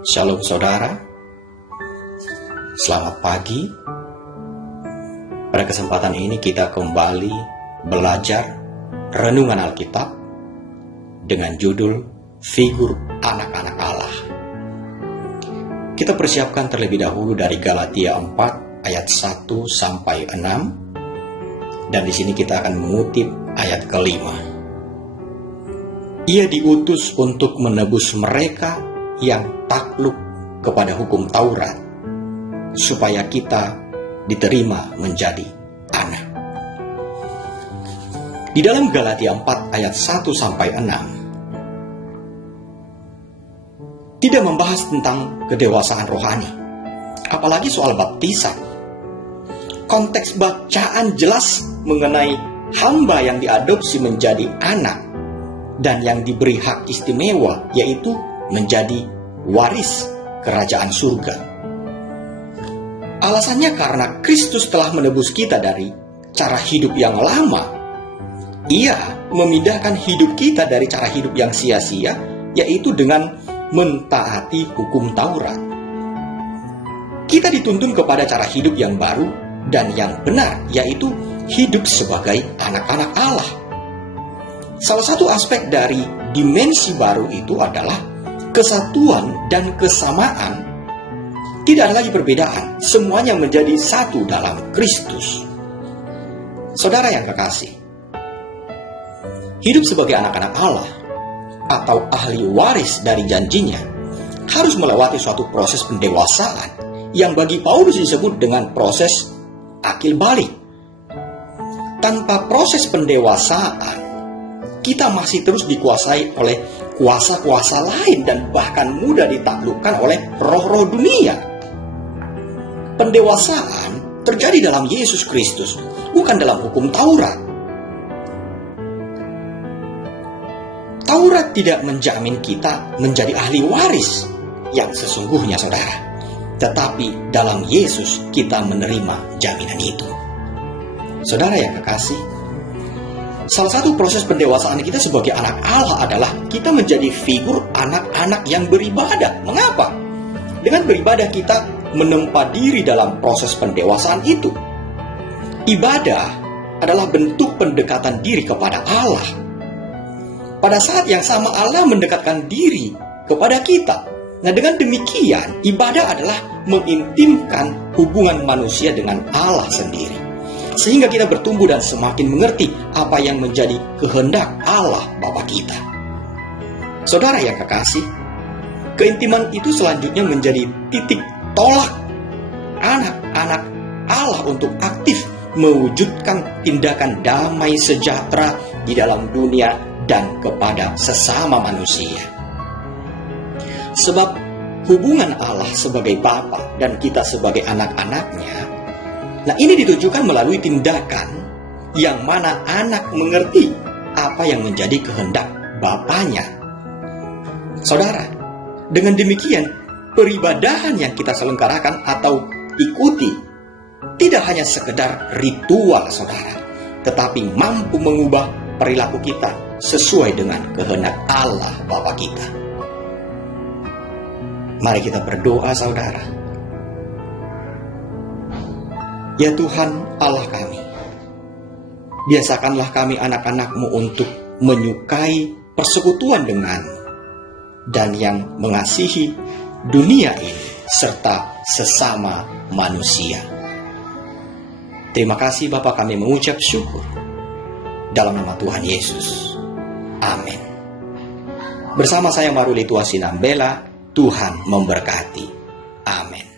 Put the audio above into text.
Shalom saudara, selamat pagi. Pada kesempatan ini kita kembali belajar renungan Alkitab dengan judul Figur Anak-anak Allah. Kita persiapkan terlebih dahulu dari Galatia 4 ayat 1 sampai 6, dan di sini kita akan mengutip ayat kelima. Ia diutus untuk menebus mereka yang takluk kepada hukum Taurat, supaya kita diterima menjadi anak. Di dalam Galatia 4 ayat 1 sampai 6 tidak membahas tentang kedewasaan rohani, apalagi soal baptisan. Konteks bacaan jelas mengenai hamba yang diadopsi menjadi anak dan yang diberi hak istimewa, yaitu menjadi waris kerajaan surga. Alasannya karena Kristus telah menebus kita dari cara hidup yang lama. Ia memindahkan hidup kita dari cara hidup yang sia-sia, yaitu dengan mentaati hukum Taurat. Kita dituntun kepada cara hidup yang baru dan yang benar, yaitu hidup sebagai anak-anak Allah. Salah satu aspek dari dimensi baru itu adalah kesatuan dan kesamaan. Tidak ada lagi perbedaan, semuanya menjadi satu dalam Kristus. Saudara yang kekasih, hidup sebagai anak-anak Allah atau ahli waris dari janjinya harus melewati suatu proses pendewasaan yang bagi Paulus disebut dengan proses akil balik. Tanpa proses pendewasaan, kita masih terus dikuasai oleh kuasa-kuasa lain dan bahkan mudah ditaklukkan oleh roh-roh dunia. Pendewasaan terjadi dalam Yesus Kristus, bukan dalam hukum Taurat. Taurat tidak menjamin kita menjadi ahli waris yang sesungguhnya, saudara. Tetapi dalam Yesus kita menerima jaminan itu. Saudara yang kekasih, salah satu proses pendewasaan kita sebagai anak Allah adalah kita menjadi figur anak-anak yang beribadah. Mengapa? Dengan beribadah kita menempa diri dalam proses pendewasaan itu. Ibadah adalah bentuk pendekatan diri kepada Allah. Pada saat yang sama Allah mendekatkan diri kepada kita. Nah, dengan demikian ibadah adalah mengintimkan hubungan manusia dengan Allah sendiri, sehingga kita bertumbuh dan semakin mengerti apa yang menjadi kehendak Allah Bapa kita. Saudara yang kekasih, keintiman itu selanjutnya menjadi titik tolak anak-anak Allah untuk aktif mewujudkan tindakan damai sejahtera di dalam dunia dan kepada sesama manusia. Sebab hubungan Allah sebagai Bapa dan kita sebagai anak-anaknya, nah ini ditujukan melalui tindakan yang mana anak mengerti apa yang menjadi kehendak Bapanya. Saudara, dengan demikian peribadahan yang kita selenggarakan atau ikuti tidak hanya sekedar ritual, saudara, tetapi mampu mengubah perilaku kita sesuai dengan kehendak Allah Bapa kita. Mari kita berdoa, saudara. Ya Tuhan Allah kami, biasakanlah kami anak-anak-Mu untuk menyukai persekutuan dengan-Mu dan yang mengasihi dunia ini serta sesama manusia. Terima kasih Bapa, kami mengucap syukur dalam nama Tuhan Yesus. Amin. Bersama saya Maruli Tua Sinambela, Tuhan memberkati. Amin.